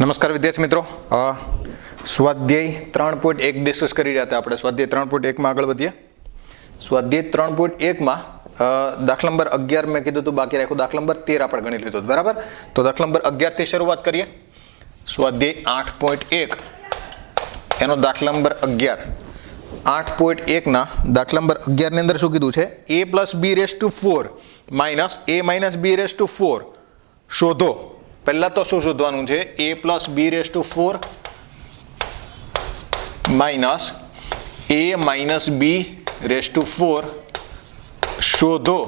નમસ્કાર વિદ્યાર્થી મિત્રો, સ્વાધ્યાય 3.1 ડિસ્કસ કરી રહ્યા હતા આપણે. સ્વાધ્યાય 3.1માં આગળ વધીએ. સ્વાધ્યાય 3.1માં દાખલા નંબર 11 મેં કીધું હતું બાકી રાખ્યું, દાખલા નંબર 13 આપણે ગણી લીધો, બરાબર? તો દાખલા નંબર 11 થી શરૂઆત કરીએ. સ્વાધ્યાય 8.1 એનો દાખલા નંબર 11. 8.1 ના દાખલા નંબર 11 ની અંદર શું કીધું છે? a plus b raise to 4 minus a minus b raise to 4 શોધો. પહેલા તો શું શોધવાનું છે? a plus b raise to 4 minus a minus b raise to 4 શોધો,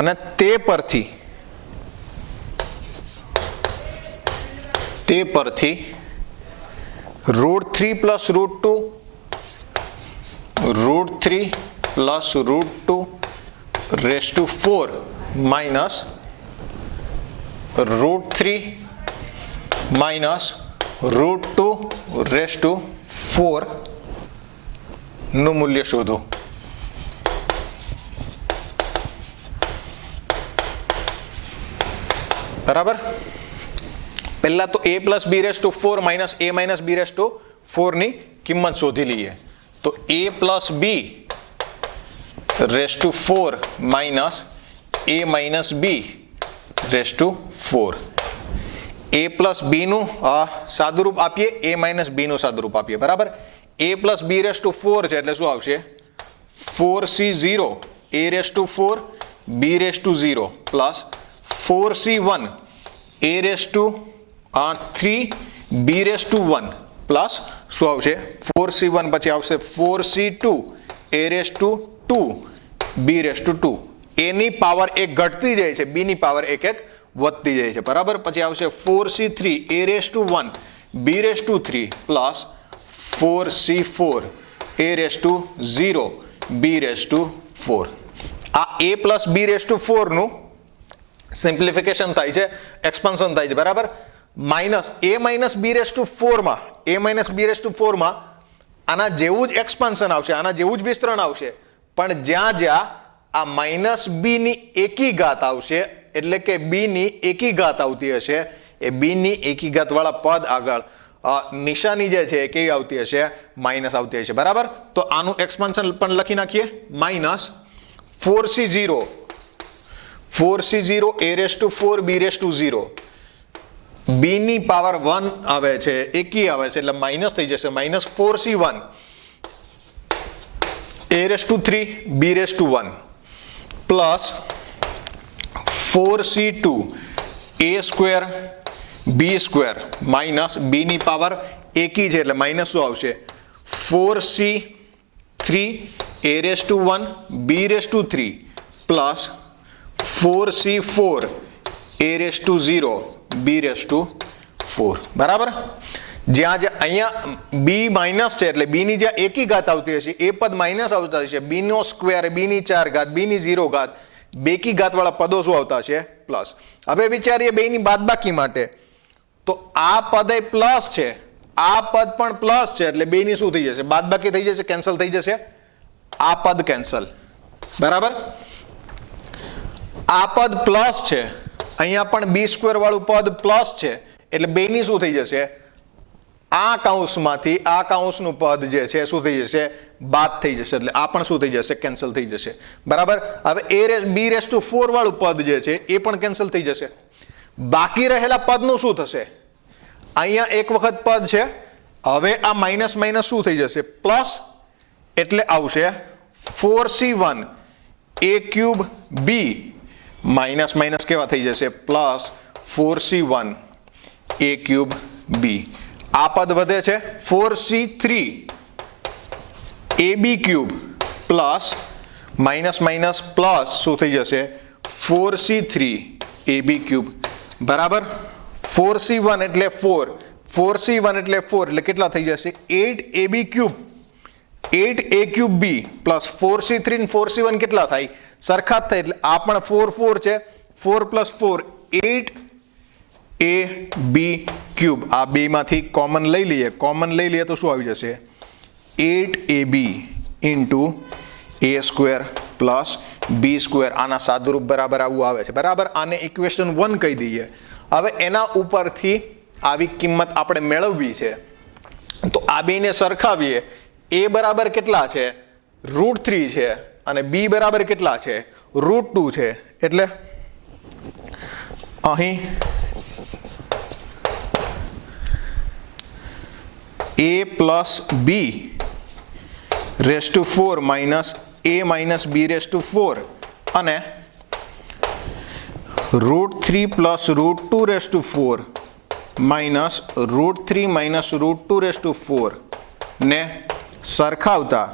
અને તે પરથી √3 plus √2 plus √2 raise to 4 minus √3 minus √2 raise to 4 નું મૂલ્ય શોધો. બરાબર? પહેલા તો a plus b raise to 4 minus a minus b raise to 4 ની કિંમત શોધી લઈએ. તો a plus b raise to 4 minus a minus b raise to 4. a plus b નું સાદુરૂપ આપીએ, a માઇનસ b નું સાદુરૂપ આપીએ. બરાબર? a plus b raise to 4 છે એટલે શું આવશે? 4c0 a raise to 4 b raise to 0 plus 4c1 a raise to 3 b raise to 1 plus શું આવશે? 4c1 પછી આવશે 4c2 a raise to 2 b raise to 2. a ની પાવર એક ઘટતી જાય છે, b ની પાવર એક વધતી જાય છે. બરાબર? પછી આવશે 4c3 a raise to 1 b raise to 3 plus 4c4 a raise to 0 b raise to 4. આ a plus b raise to 4 નું સિમ્પ્લિફિકેશન થાય છે, એક્સપાન્શન થાય છે. બરાબર? Minus a minus b raise to 4 માં આના જેવું જ એક્સપાન્શન આવશે, આના જેવું જ વિસ્તરણ આવશે, પણ જ્યાં જ્યાં આ માઇનસ b ની એકી ઘાત આવશે, એટલે કે b ની એકી ઘાત આવતી હશે, એ b ની એકી ઘાત વાળા પદ આગળ નિશાની જે છે એ કેવી આવતી હશે? માઇનસ આવતી હશે. બરાબર? તો આનું એક્સપાન્શન પણ લખી નાખીએ. Minus 4c0 a raise to 4 b raise to 0, b ની પાવર 1 આવે છે, એકી આવે છે એટલે માઇનસ થઈ જશે. Minus 4c1 a raise to 3 b raise to 1 plus 4c2 a square b square minus b ની પાવર એકી છે એટલે માઇનસ શું આવશે? 4c3 a raise to 1 b raise to 3 plus 4c4 a raise to 0 b raise to 4. બરાબર? જ્યાં અહીંયા b minus છે એટલે b ની જ્યાં એકી ઘાત આવતી હશે એ પદ માઇનસ આવતા હશે, b નો સ્ક્વેર, b ની 4 ઘાત, b ની 0 ઘાત, બેકી ઘાત વાળા પદો શું આવતા હશે? પ્લસ. હવે વિચારીએ બે ની બાદબાકી માટે. તો આ પદ એ પ્લસ છે, આ પદ પણ પ્લસ છે, એટલે બે ની શું થઈ જશે? બાદબાકી થઈ જશે, કેન્સલ થઈ જશે. આ પદ કેન્સલ. બરાબર? આ પદ પ્લસ છે, અહીંયા પણ b સ્ક્વેર વાળું પદ પ્લસ છે, એટલે બે ની શું થઈ જશે? આ કૌંસમાંથી આ કૌંસનું પદ જે છે શું થઈ જશે? બાદ થઈ જશે, એટલે આ પણ શું થઈ જશે? કેન્સલ થઈ જશે. બરાબર? હવે b રેસ ટુ 4 વાળું પદ જે છે એ પણ કેન્સલ થઈ જશે. બાકી રહેલા પદનું શું થશે? અહીંયા એક વખત પદ છે, હવે આ માઇનસ માઇનસ શું થઈ જશે? પ્લસ, એટલે આવશે 4c1 a cube b minus minus કેવા થઈ જશે? Plus 4c1 a cube b. આ પદ વધે છે 4c3 ab cube plus minus minus plus શું થઈ જશે? 4c3 ab cube. બરાબર? 4c1 એટલે 4, 4c1 એટલે 4 એટલે કેટલા થઈ જશે? 8ab cube, 8a cube b plus 4c3 અને 4c1 કેટલા થાય? સરખા જ થાય, એટલે આ પણ 4 4 છે, 4 પ્લસ 4 8ab ક્યુબ. આ બે માંથી કોમન લઈ લઈએ તો શું આવી જશે? 8ab into a square plus b square, આના સાદુરૂપ બરાબર આવું આવે છે. બરાબર? આને ઇક્વેશન 1 કહી દઈએ. હવે એના ઉપરથી આવી કિંમત આપણે મેળવવી છે, તો આ બેને સરખાવીએ. a બરાબર કેટલા છે? √3 છે અને b બરાબર કેટલા છે? √2 છે. એટલે અહીં a plus b raise to 4 minus a minus b raise to 4 અને √3 plus √2 raise to 4 minus √3 minus √2 raise to 4 ને સરખાવતા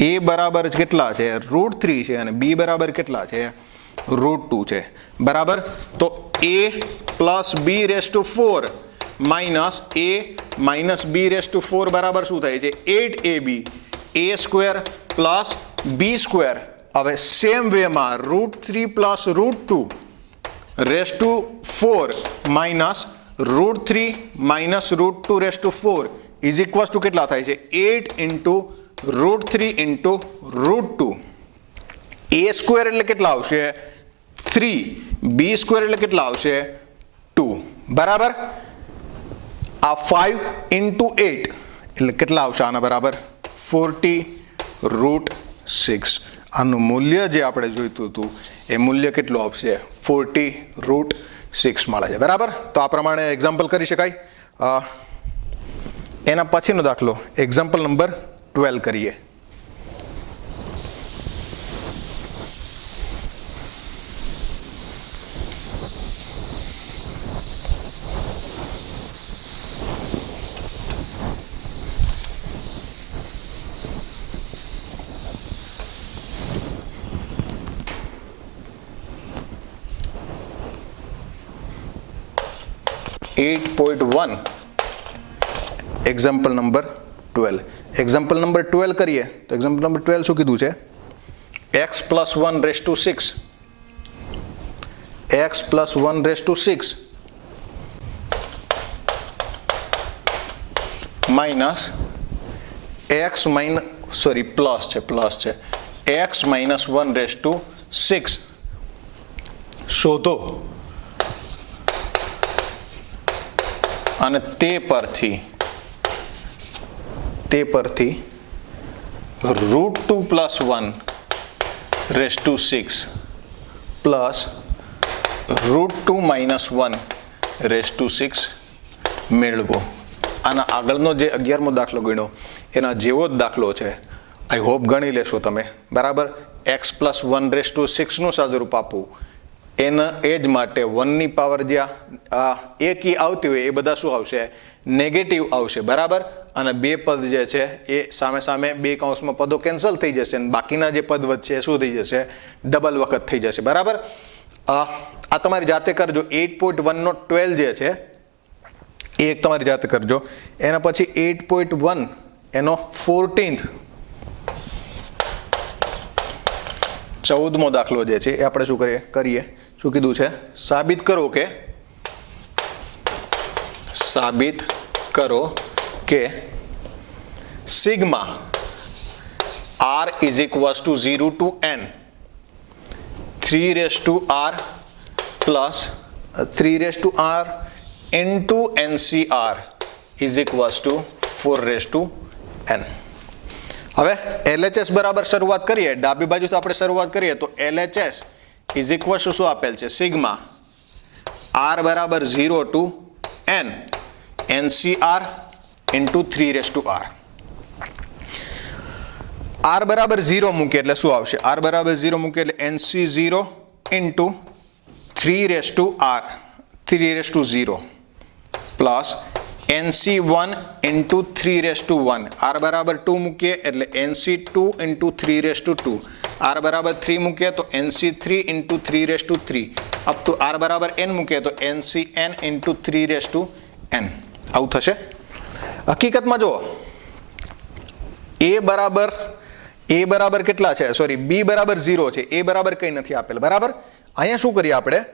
a બરાબર કેટલા છે? √3 છે અને b બરાબર કેટલા છે? √2 છે. બરાબર. તો a plus b raise to 4 minus a minus b raise to 4 બરાબર શું થાય છે? 8ab a square plus b square. હવે સેમ વેમાં √3 plus √2 raise to 4 minus √3 minus √2 raise to 4 is equals to કેટલા થાય છે? 8 ઇન્ટુ √3 ઇન્ટુ √2. a સ્ક્વેર એટલે કેટલા આવશે? 3. b સ્ક્વેર એટલે કેટલા આવશે? 2. બરાબર. આ 5 ઇન્ટુ 8 એટલે કેટલા આવશે આના બરાબર? 40√6. આનું મૂલ્ય જે આપણે જોઈતું હતું એ મૂલ્ય કેટલું આવશે? 40√6 મળે છે. બરાબર. તો આ પ્રમાણે એક્ઝામ્પલ કરી શકાય. એના પછીનો દાખલો એક્ઝામ્પલ નંબર 12 કરીએ. Example number 12. એક્ઝામ્પલ નંબર 12 કરીએ તો એક્ઝામ્પલ નંબર 12 શું કીધું છે? x plus 1 raise to 6 x plus 1 raise to 6 minus x minus plus છે x માઇનસ 1 રેઝ ટુ 6 શોધો અને તે પરથી √2 plus 1 raise to 6 plus √2 minus 1 raise to 6 મેળવો. આના આગળનો જે 11મો દાખલો ગણ્યો એના જેવો જ દાખલો છે. આઈ હોપ ગણી લેશો તમે. બરાબર. x પ્લસ 1 રેઝ ટુ 6 નું સાદુરૂપ આપવું એના એ જ માટે 1 ની પાવર જ્યાં એકી આવતી હોય એ બધા શું આવશે? નેગેટિવ આવશે. બરાબર. અને બે પદ જે છે એ સામે સામે બે કૌંસમાં પદો કેન્સલ થઈ જશે અને બાકીના જે પદ વધશે એ શું થઈ જશે? ડબલ વખત થઈ જશે. બરાબર. આ તમારી જાતે કરજો. 8.1 નો 12 જે છે એ એક તમારી જાતે કરજો. એના પછી 8.1 એનો 14th 14મો દાખલો જે છે એ આપણે શું કરીએ? શું કીધું છે? સાબિત કરો કે sigma r is equals to 0 to n 3 raise to r plus 3 raise to r into NCR is equals to 4 raise to n. હવે LHS બરાબર શરૂઆત કરીએ. ડાબી બાજુથી આપણે શરૂઆત કરીએ તો LHS ઇઝ ઇક્વલ્સ ટુ શું આપેલ છે? સિગ્મા r બરાબર 0 to n NCR into 3 raise to r. r બરાબર 0 મૂકીએ એટલે શું આવશે? r બરાબર 0 મૂકીએ એટલે NC0 into 3 raise to r 3 raise to 0 plus NC1 into 3 raise to 1. r બરાબર 2 મૂકીએ એટલે NC2 into 3 raise two 2. r બરાબર 3 મૂકીએ તો NC3 into 3 raise to 3 up to r બરાબર n મૂકીએ તો NCn into 3 raise to n. આવું થશે. હકીકતમાં જો a બરાબર કેટલા છે? b બરાબર 0 છે. a બરાબર કંઈ નથી આપેલ. બરાબર. અહીંયા શું કરીએ આપણે?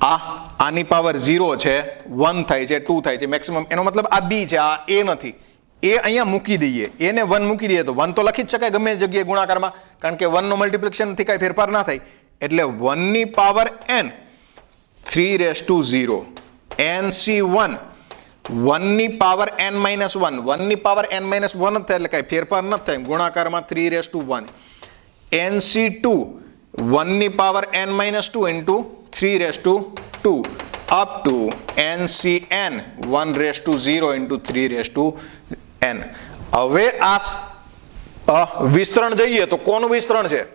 આની પાવર 0 છે, 1 થાય છે, 2 થાય છે મેક્સિમમ. એનો મતલબ આ b છે, આ a નથી. એ અહીંયા મૂકી દઈએ. a ને 1 મૂકી દઈએ તો 1 તો લખી જ શકાય ગમે જગ્યાએ ગુણાકારમાં, કારણ કે 1 નો મલ્ટિપ્લિકેશનથી કાંઈ ફેરફાર ના થાય. એટલે 1 ની પાવર n 3^0 NC1 1 ની પાવર n માઇનસ 1 1 ની પાવર n માઇનસ 1 જ થાય એટલે કાંઈ ફેરફાર ન થાય ગુણાકારમાં 3^1 NC2 1 ની power n minus 2 into 3^2 up to NCN 1^0 into 3^n. હવે આ વિસ્તરણ જોઈએ તો કોનું વિસ્તરણ છે?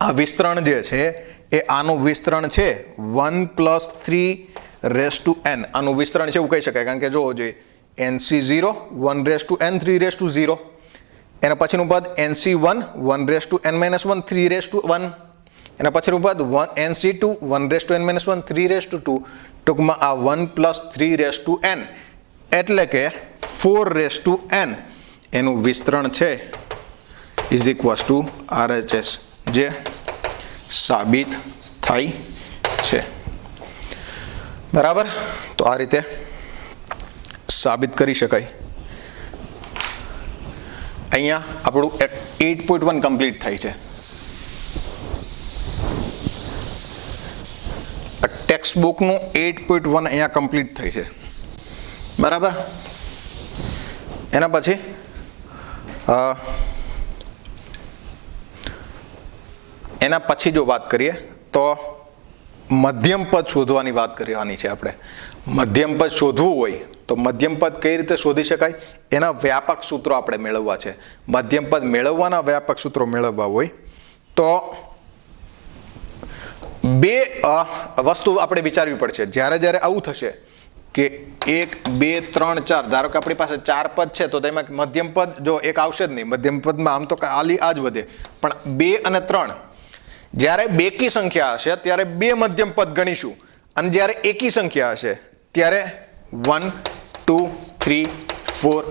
આ વિસ્તરણ જે છે એ આનું વિસ્તરણ છે 1 + 3^n. આનું વિસ્તરણ છે એવું કહી શકાય, કારણ કે જોવો જોઈએ NC0 1^n 3^0, એના પછીનું પદ NC1 1^n-1 3^1, એના પછીનું પદ NC2 1^n-1 3^2. ટૂંકમાં આ 1 + 3^n એટલે કે 4^n એનું વિસ્તરણ છે ઇઝ ઇક્વલ્સ ટુ RHS, જે સાબિત થાય છે. બરાબર, તો આ રીતે સાબિત કરી શકાય. અહીંયા આપણું 8.1 કમ્પ્લીટ થાય છે. ટેક્સ્ટ બુકનું 8.1 અહીંયા કમ્પ્લીટ થાય છે. બરાબર, એના પછી જો વાત કરીએ તો મધ્યમ પદ શોધવાની વાત કરવાની છે આપણે. મધ્યમ પદ શોધવું હોય તો મધ્યમ પદ કઈ રીતે શોધી શકાય એના વ્યાપક સૂત્રો આપણે મેળવવા છે. મધ્યમ પદ મેળવવાના વ્યાપક સૂત્રો મેળવવા હોય તો બે વસ્તુ આપણે વિચારવી પડશે. જ્યારે આવું થશે કે 1 2 3 4, ધારો કે આપણી પાસે 4 પદ છે તો તેમાં મધ્યમ પદ જો એક આવશે જ નહીં. મધ્યમ પદમાં આમ તો આલી આ જ વધે, પણ 2 અને 3 જ્યારે બેકી સંખ્યા હશે ત્યારે બે મધ્યમ પદ ગણીશું, અને જ્યારે એકી સંખ્યા હશે ત્યારે 1 2 3 4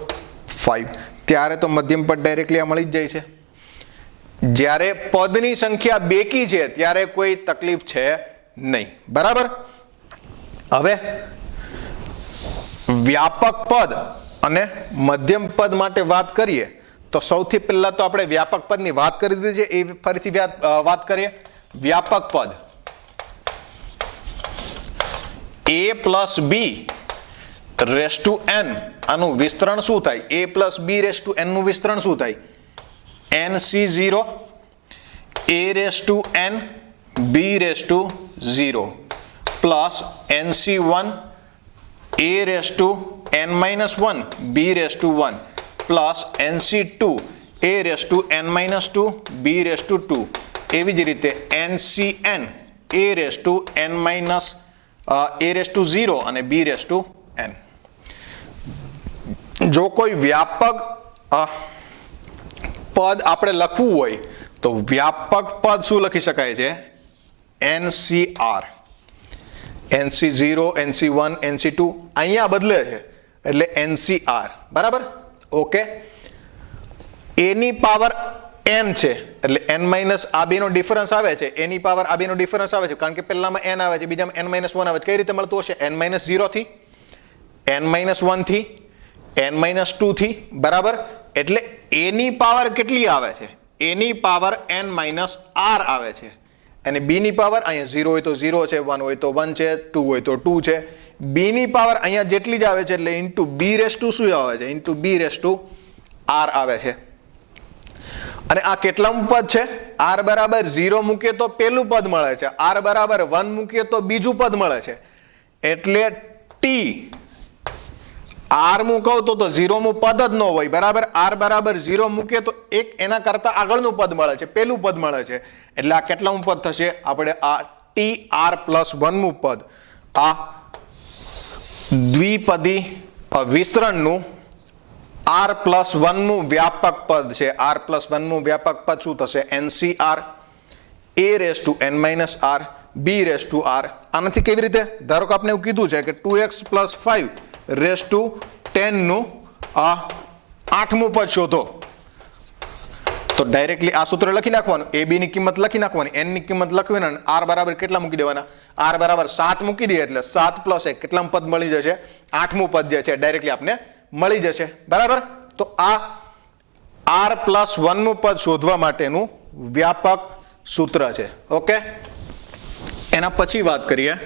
5 ત્યારે તો મધ્યમ પદ ડાયરેક્ટલી આ મળી જ જાય છે. જ્યારે પદની સંખ્યા બેકી છે ત્યારે કોઈ તકલીફ છે નહીં. બરાબર, હવે વ્યાપક પદ અને મધ્યમ પદ માટે વાત કરીએ તો સૌથી પહેલા તો આપણે વ્યાપક પદની વાત કરી દીધી છે, એ ફરીથી વાત કરીએ. વ્યાપક પદ a+b^n આનું વિસ્તરણ શું થાય? a+b^n નું વિસ્તરણ શું થાય? NC0 a^n(b^0) plus NC1 a^n-1 b^1 plus NC2 a^n-2 b^2. એવી જ રીતે NCN a^n-0 અને b^n. જો કોઈ વ્યાપક પદ આપણે લખવું હોય તો વ્યાપક પદ શું લખી શકાય છે? NCR. NC0 NC1 NC2 અહીંયા બદલે છે એટલે NCR. બરાબર, ઓકે. a ની પાવર n છે એટલે n- આ બેનો ડિફરન્સ આવે છે. a ની પાવર આ બેનો ડિફરન્સ આવે છે, કારણ કે પહેલામાં n આવે છે, બીજામાં n-1 આવે છે. કઈ રીતે મળતું હશે? n-0 થી, n-1 થી, n-2 થી. બરાબર, એટલે a ની પાવર કેટલી આવે છે? a ની પાવર n-r આવે છે, અને b ની પાવર અહીંયા 0 હોય તો 0 છે, 1 હોય તો 1 છે, 2 હોય તો 2 છે. b ની પાવર અહીંયા જેટલી જ આવે છે એટલે ઇન્ટુ b શું આવે છે? ઇન્ટુ b(r) આવે છે. અને આ કેટલામું પદ છે? r બરાબર 0 મૂકીએ તો પહેલું પદ મળે છે, r બરાબર 1 મૂકીએ તો બીજું પદ મળે છે. એટલે t r મૂકો તો 0 મું પદ જ ન હોય. બરાબર, r બરાબર 0 મૂકીએ તો એક એના કરતા આગળનું પદ મળે છે, પહેલું પદ મળે છે. એટલે આ કેટલામું પદ થશે? આપણે આ tr+1 મું પદ, આ દ્વિપદી વિસ્તરણનું r+1 નું વ્યાપક પદ છે. r+1 નું વ્યાપક પદ શું થશે? NCR a^n-r b^r. આનાથી કેવી રીતે? ધારો કે આપણે એવું કીધું છે કે 2x + 5^10 નું 8મું પદ શોધો, તો ડાયરેક્ટલી આ સૂત્ર લખી નાખવાનું. ab ની કિંમત લખી નાખવાની, n ની કિંમત લખવી, અને r બરાબર કેટલા મૂકી દેવાના? r બરાબર 7 મૂકી દઈએ એટલે 7 + 1 કેટલામું પદ મળી જશે? 8મું પદ જે છે ડાયરેક્ટલી આપને મળી જશે. બરાબર, તો આ r+1 નું પદ શોધવા માટેનું વ્યાપક સૂત્ર છે. ઓકે, એના પછી વાત કરીએ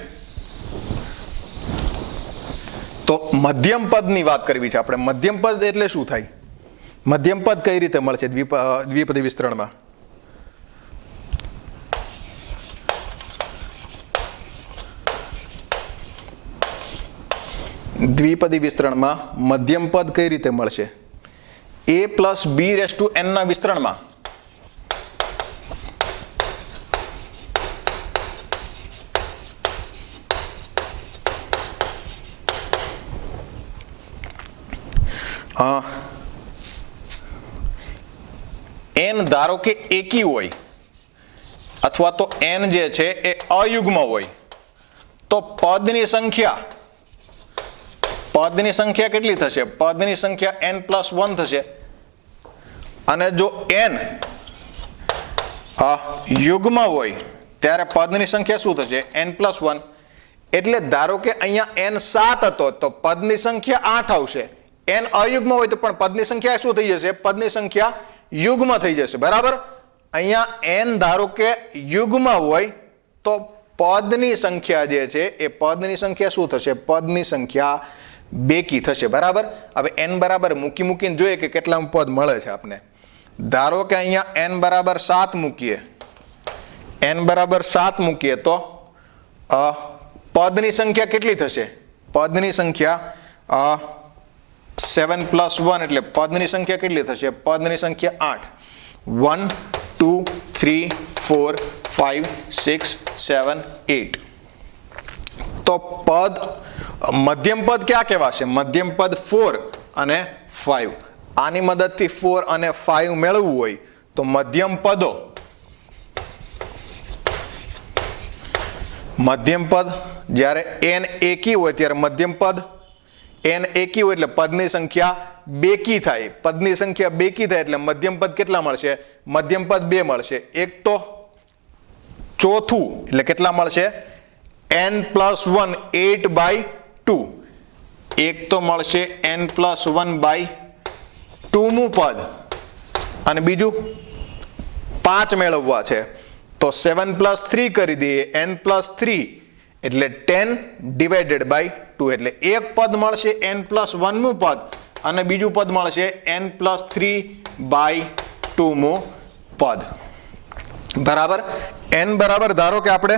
તો મધ્યમ પદની વાત કરવી છે આપણે. મધ્યમ પદ એટલે શું થાય? મધ્યમ પદ કઈ રીતે મળશે દ્વિપદી વિસ્તરણમાં? દ્વિપદી વિસ્તરણમાં મધ્યમ પદ કઈ રીતે મળશે? a plus B raise to n ના વિસ્તરણમાં n ધારો કે એકી હોય અથવા તો n જે છે એ અયુગ્મ હોય તો પદની સંખ્યા કેટલી થશે? પદની સંખ્યા n પ્લસ 1 થશે. અને જો n યુગ્મ હોય ત્યારે પદની સંખ્યા શું થશે? n plus 1. એટલે ધારો કે અહીંયા n 7 હતો તો પદની સંખ્યા 8 આવશે. n અયુગ્મ હોય તો પણ પદની સંખ્યા શું થઈ જશે? પદની સંખ્યા યુગ્મ થઈ જશે. બરાબર? અહીંયા n ધારો કે યુગ્મ હોય તો પદની સંખ્યા જે છે એ પદની સંખ્યા શું થશે? પદની સંખ્યા બેકી થશે. બરાબર? હવે n બરાબર મૂકીને જોઈએ કે કેટલા પદ મળે છે આપને. ધારો કે અહીંયા n બરાબર 7 મૂકીએ, n બરાબર 7 મૂકીએ તો પદની સંખ્યા કેટલી થશે? પદની સંખ્યા 7 પ્લસ 1 એટલે પદની સંખ્યા કેટલી થશે? પદની સંખ્યા 8. 1 2 3 4 5 6 7 8. તો પદ મધ્યમ પદ ક્યાં કહેવાશે? મધ્યમ પદ 4 અને 5. આની મદદથી 4 અને 5 મેળવવું હોય તો મધ્યમ પદ જ્યારે n એકી હોય ત્યારે મધ્યમ પદ n એકી હોય એટલે પદની સંખ્યા બેકી થાય. પદની સંખ્યા બેકી થાય એટલે મધ્યમ પદ કેટલા મળશે? મધ્યમ પદ 2 મળશે. એક તો ચોથું એટલે કેટલા મળશે? n plus 1 8/2. એક તો મળશે n પ્લસ 1/2 મું પદ અને બીજું 5 મેળવવા છે તો 7 પ્લસ 3 કરી દઈએ, n પ્લસ 3 એટલે 10/2 એટલે એક પદ મળશે n પ્લસ 1 મું પદ અને બીજું પદ મળશે n પ્લસ 3/2 મું પદ. બરાબર? n બરાબર ધારો કે આપણે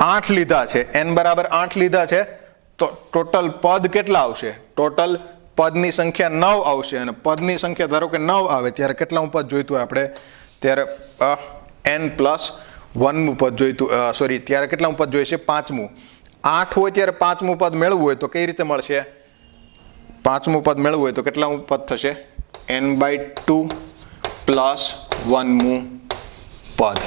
8 લીધા છે, n બરાબર 8 લીધા છે તો ટોટલ પદ કેટલા આવશે? ટોટલ પદની સંખ્યા 9 આવશે. અને પદની સંખ્યા ધારો કે 9 આવે ત્યારે કેટલા પદ જોઈતું હોય આપણે? ત્યારે n પ્લસ 1 મું પદ જોઈતું, ત્યારે કેટલા પદ જોઈશે? 5મું. 8 હોય ત્યારે 5મું પદ મેળવવું હોય તો કઈ રીતે મળશે? 5મું પદ મેળવવું હોય તો કેટલા પદ થશે? n/2 પ્લસ 1 મું પદ.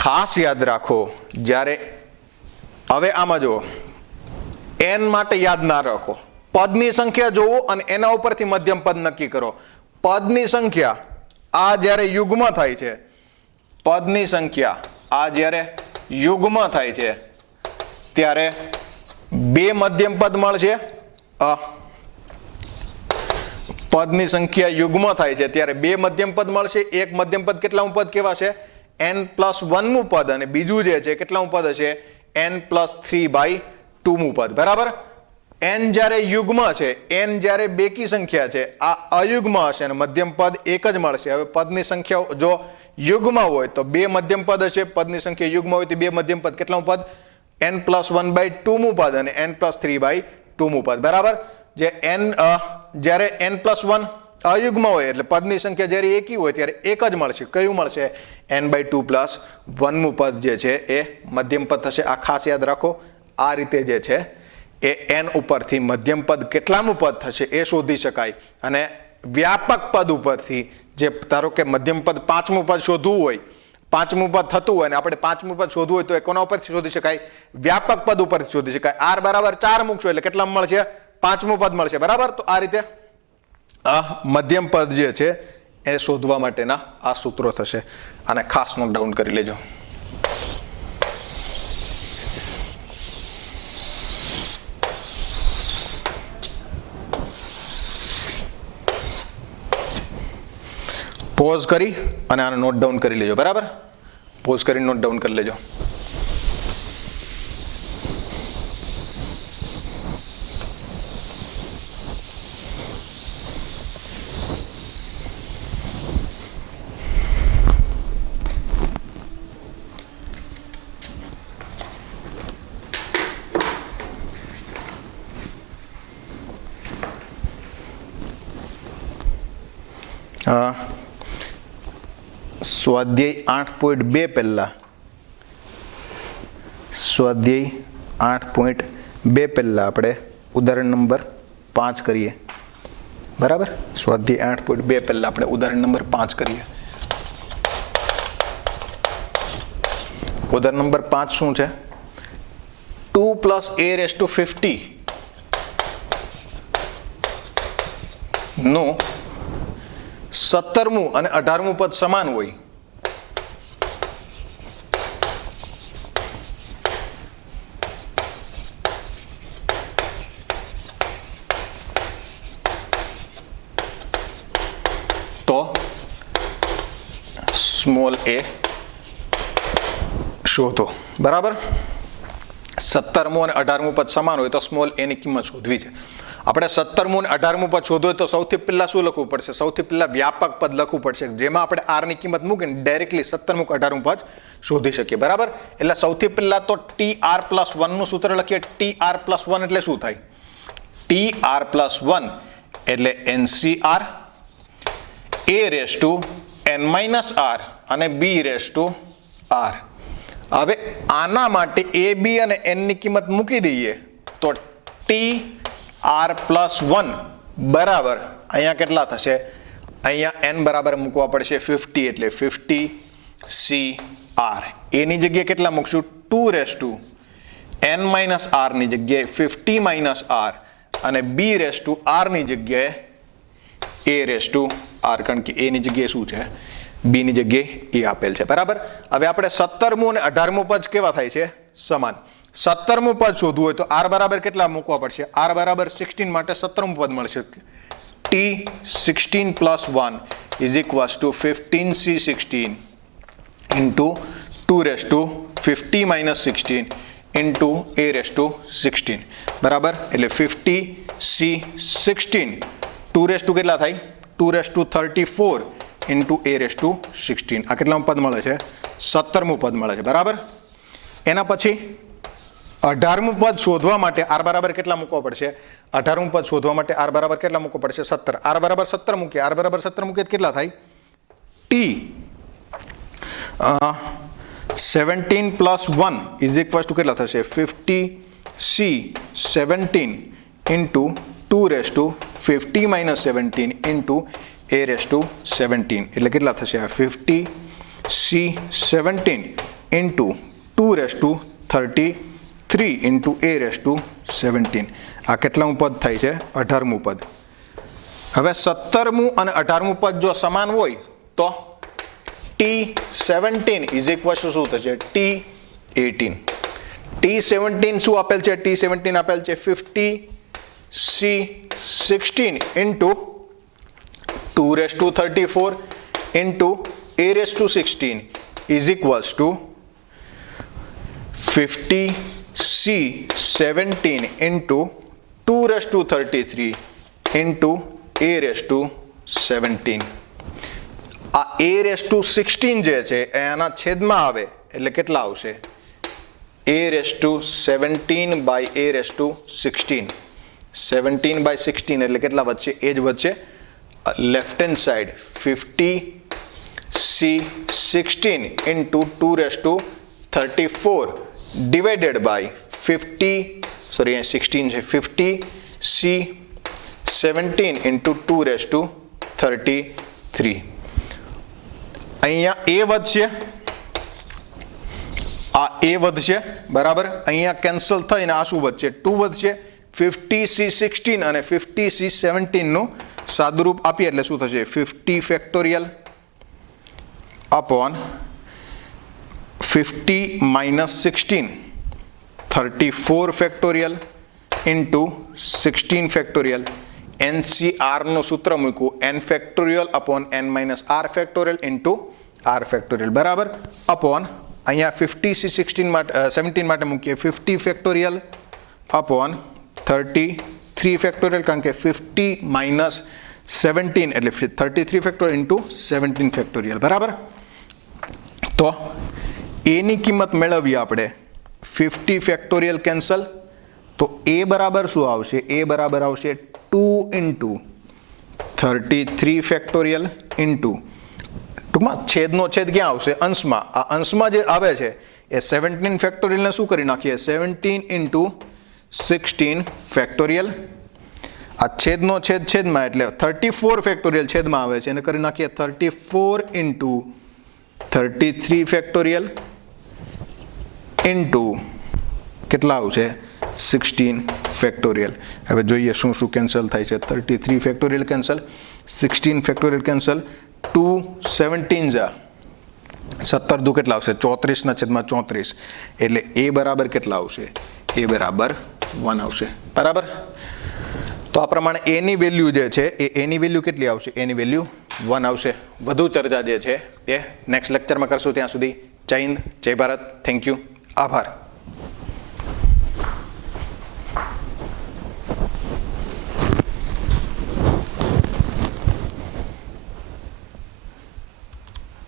ખાસ યાદ રાખો, જ્યારે હવે આમાં જુઓ, n માટે યાદ ના રાખો, પદની સંખ્યા જોવો અને એના ઉપરથી મધ્યમ પદ નક્કી કરો. પદની સંખ્યા આ જ્યારે યુગ્મ થાય છે, પદની સંખ્યા આ જ્યારે યુગ્મ થાય છે ત્યારે 2 મધ્યમ પદ મળશે. પદની સંખ્યા યુગ્મ થાય છે ત્યારે 2 મધ્યમ પદ મળશે. એક મધ્યમ પદ કેટલામું પદ કહેવાશે? n પ્લસ 1 મું પદ અને બીજું જે છે કેટલામું પદ હશે? n પ્લસ 3/2 મું પદ. બરાબર? n જ્યારે યુગ્મ છે, n જ્યારે બેકી સંખ્યા છે, આ અયુગ્મ હશે અને મધ્યમ પદ એક જ મળશે. હવે પદની સંખ્યા જો યુગ્મ હોય તો 2 મધ્યમ પદ હશે. પદની સંખ્યા યુગ્મ હોય તો 2 મધ્યમ પદ કેટલામું પદ? n પ્લસ 1/2 મું પદ અને n પ્લસ 3/2 મું પદ. બરાબર? જ્યારે n પ્લસ 1 અયુગ્મ હોય એટલે પદની સંખ્યા જ્યારે એકી હોય ત્યારે એક જ મળશે. કયું મળશે? n/2 પ્લસ 1 મું પદ જે છે એ મધ્યમ પદ થશે. આ ખાસ યાદ રાખો. આ રીતે જે છે એ n ઉપરથી મધ્યમ પદ કેટલામું પદ થશે એ શોધી શકાય. અને વ્યાપક પદ ઉપરથી જે ધારો કે મધ્યમ પદ 5મું પદ શોધવું હોય, 5મું પદ થતું હોય અને આપણે 5મું પદ શોધવું હોય તો એ કોના ઉપરથી શોધી શકાય? વ્યાપક પદ ઉપરથી શોધી શકાય. r બરાબર 4 મૂકશો એટલે કેટલા મળશે? 5મું પદ મળશે. બરાબર? તો આ રીતે મધ્યમ પદ જે છે એ શોધવા માટેના આ સૂત્રો થશે. અને ખાસ નોટ ડાઉન કરી લેજો. પોઝ કરી અને આને નોટ ડાઉન કરી લેજો, બરાબર? પોઝ કરી નોટ ડાઉન કરી લેજો. સ્વાધ્યાય 8.2 પહેલા આપણે ઉદાહરણ નંબર 5 કરીએ, બરાબર? સ્વાધ્યાય 8.2 પહેલા આપણે ઉદાહરણ નંબર 5 કરીએ. ઉદાહરણ નંબર 5 શું છે? 2 + a⁻50 નું 17મું અને 18મું પદ સમાન હોય તો સ્મોલ a શોધો, બરાબર? 17મું અને 18મું પદ સમાન હોય તો સ્મોલ a ની કિંમત શોધવી છે. આપણે 17મું અને 18મું પદ શોધવું હોય તો સૌથી પહેલા શું લખવું પડશે? સૌથી પહેલા વ્યાપક પદ લખવું પડશે, જેમાં આપણે r ની કિંમત મૂકીને ડાયરેક્ટલી 17મું કે 18મું પદ શોધી શકીએ, બરાબર? એટલે સૌથી પહેલા તો tr+1 નું સૂત્ર લખીએ. tr+1 એટલે શું થાય? tr+1 એટલે NCr a⁻n-r અને b⁻r. હવે આના માટે a, b અને n ની કિંમત મૂકી દઈએ તો tr+1 બરાબર અહીંયા કેટલા થશે? અહીંયા n બરાબર મૂકવા પડશે 50, એટલે 50cr. a ની જગ્યાએ કેટલા મૂકશું? 2n-r ની જગ્યાએ 50 - r અને b⁻r ની જગ્યાએ a⁻r, કારણ કે a ની જગ્યાએ શું છે? b ની જગ્યાએ a આપેલ છે, બરાબર? હવે આપણે 17મું અને 18મું પદ કેવા થાય છે? સમાન. 17મું પદ શોધવું હોય તો r બરાબર કેટલા મૂકવા પડશે? r બરાબર 16 માટે 17મું પદ મળશે. t16 + 1 = 15c16 into 2⁻50 - 16 into a⁻16, બરાબર? એટલે 50c16 2 કેટલા થાય? 2⁻34 into a⁻16. આ કેટલામું પદ મળે છે? 17મું પદ મળે છે, બરાબર? એના પછી 18મું પદ શોધવા માટે r બરાબર કેટલા મૂકવા પડશે? 18મું પદ શોધવા માટે r બરાબર કેટલા મૂકવા પડશે? 17. r બરાબર 17 મૂકીએ. r બરાબર 17 મૂકીએ કેટલા થાય? t 17 + 1 = કેટલા થશે? 50c17 into 2⁻50 - 17 into a⁻17. એટલે કેટલા થશે? આ 50c17 into 2⁻33 into a⁻17. આ કેટલામું પદ થાય છે? 18મું પદ. હવે 17મું અને 18મું પદ જો સમાન હોય તો t17 = શું થશે? t18. t17 શું આપેલ છે? t17 આપેલ છે 50c16 into 2⁻34 into a⁻16 = 50c17 into 2⁻33 into a⁻17. આ a⁻16 જે છે એના છેદમાં આવે એટલે કેટલા આવશે? a⁻17 by a⁻16. 17/16 એટલે કેટલા વધશે? એ જ વધશે. Left hand side 50c16 into 2⁻34 divided by 16 છે 50c17 into 2⁻33. અહીંયા a વધશે, આ a વધશે, બરાબર? અહીંયા કેન્સલ થઈને આ શું વધશે? 2 વધશે. 50c16 અને 50c17 નું સાદુરૂપ આપીએ એટલે શું થશે? 50 factorial upon 50 - 16 34 factorial into 16 factorial NCRનું સૂત્ર મૂક્યું n factorial upon n minus r factorial into r factorial બરાબર અપોન અહીંયા 50 માટે 17 માટે મૂકીએ 50 ફેક્ટોરિયલ અપોન 33 ફેક્ટોરિયલ કારણ કે 50 માઇનસ 17 એટલે 33 ફેક્ટોરિયલ ઇન્ટુ 17 ફેક્ટોરિયલ બરાબર તો એની કિંમત મેળવીએ આપણે 50 ફેક્ટોરિયલ કેન્સલ તો એ બરાબર શું આવશે એ બરાબર આવશે 2 ઇન્ટુ 33 ફેક્ટોરિયલ ઇન્ટુ ટૂંકમાં છેદનો છેદ ક્યાં આવશે અંશમાં આ અંશમાં જે આવે છે એ 17 ફેક્ટોરિયલને શું કરી નાખીએ 17 ઇન્ટુ 16 ફેક્ટોરિયલ આ છેદનો છેદ છેદમાં એટલે 34 ફેક્ટોરિયલ છેદમાં આવે છે એને કરી નાખીએ 34 ઇન્ટુ 33 ફેક્ટોરિયલ ઇન્ટુ કેટલા આવશે 16 ફેક્ટોરિયલ હવે જોઈએ શું શું કેન્સલ થાય છે 33 ફેક્ટોરિયલ કેન્સલ 16 ફેક્ટોરિયલ કેન્સલ 2 17 જા 17 દુ કેટલા આવશે 34 ના છેદમાં 34 એટલે એ બરાબર કેટલા આવશે એ બરાબર 1 આવશે બરાબર તો આ પ્રમાણે એની વેલ્યુ જે છે એની વેલ્યુ કેટલી આવશે એની વેલ્યુ 1 આવશે વધુ ચર્ચા જે છે એ નેક્સ્ટ લેક્ચરમાં કરશું ત્યાં સુધી જય હિન્દ જય ભારત થેન્ક યુ આભાર